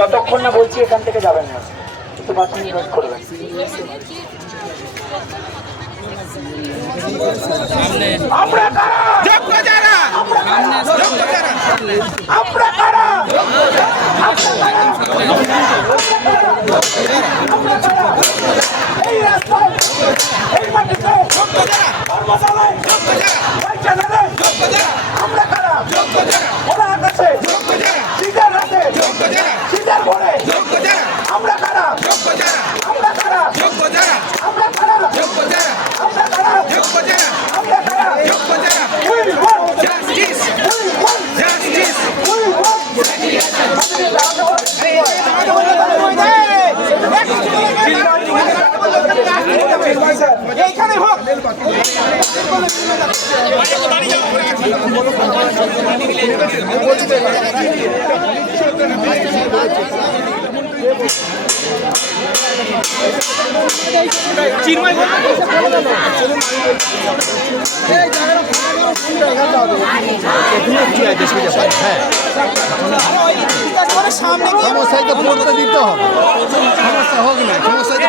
যতক্ষণ না বলছি এখান থেকে যাবেন না। একটু পাঁচ মিনিট ওয়েট করবেন। আমরা কারা? যোগ্য যারা যোগ্য যারা আমরা কারা? এই এইখানে সামনে সমস্যায় তো পড়তে দিতে হবে। সমস্যা হোক না সমস্যায়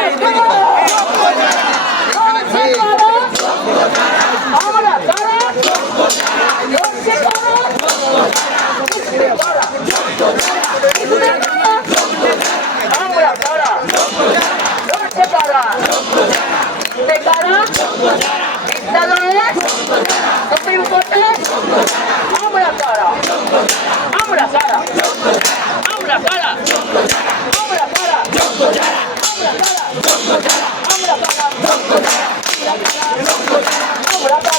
Ahora para.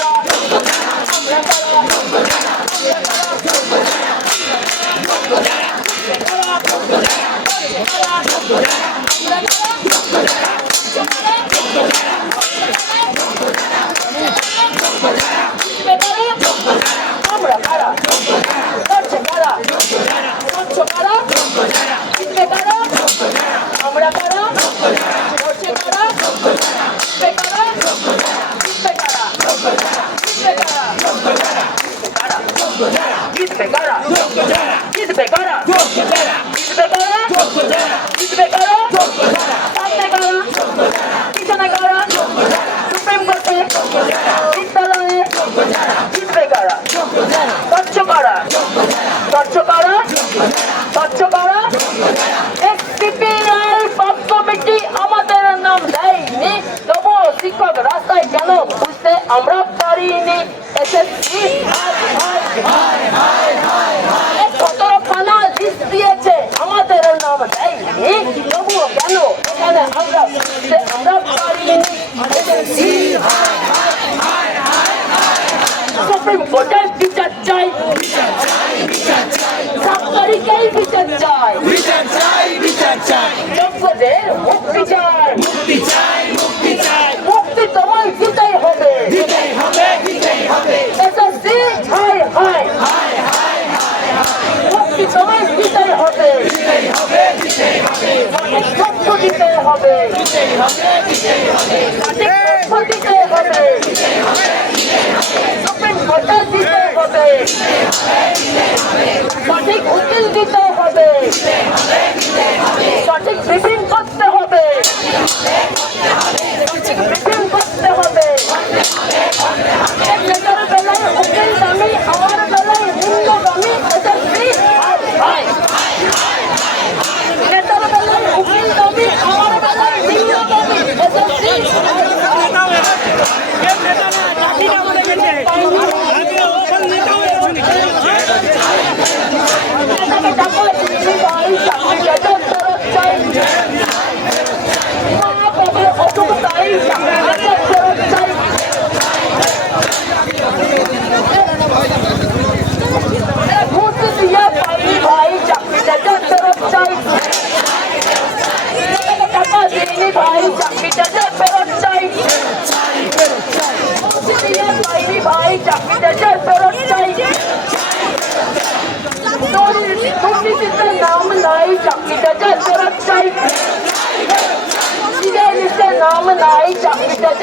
Yeah. শিক্ষক রাস্তায় কেন বুঝতে আমরা পারিনি। এসএসসি সতেরো খানা লিস্ট দিয়েছে? আমাদের নাম দেয়নি। তবুও কেন? এখানে আমরা বুঝতে আমরা পারিনি। এসএসসি সুপ্রিম কোর্টের বিচার চাই। সাত তারিখেই বিচার চাই। বিচার চাই বিচার চাই। যোগ্যদের মুক্তি চাই মুক্তি চাই মুক্তি চাই মুক্তি তোমায় দিতেই হবে দিতেই হবে দিতেই হবে এসএসসি হাই হাই সঠিক তথ্য দিতে হবে সঠিক উকিল দিতে হবে সঠিক Size lise namı nail yapmışlar.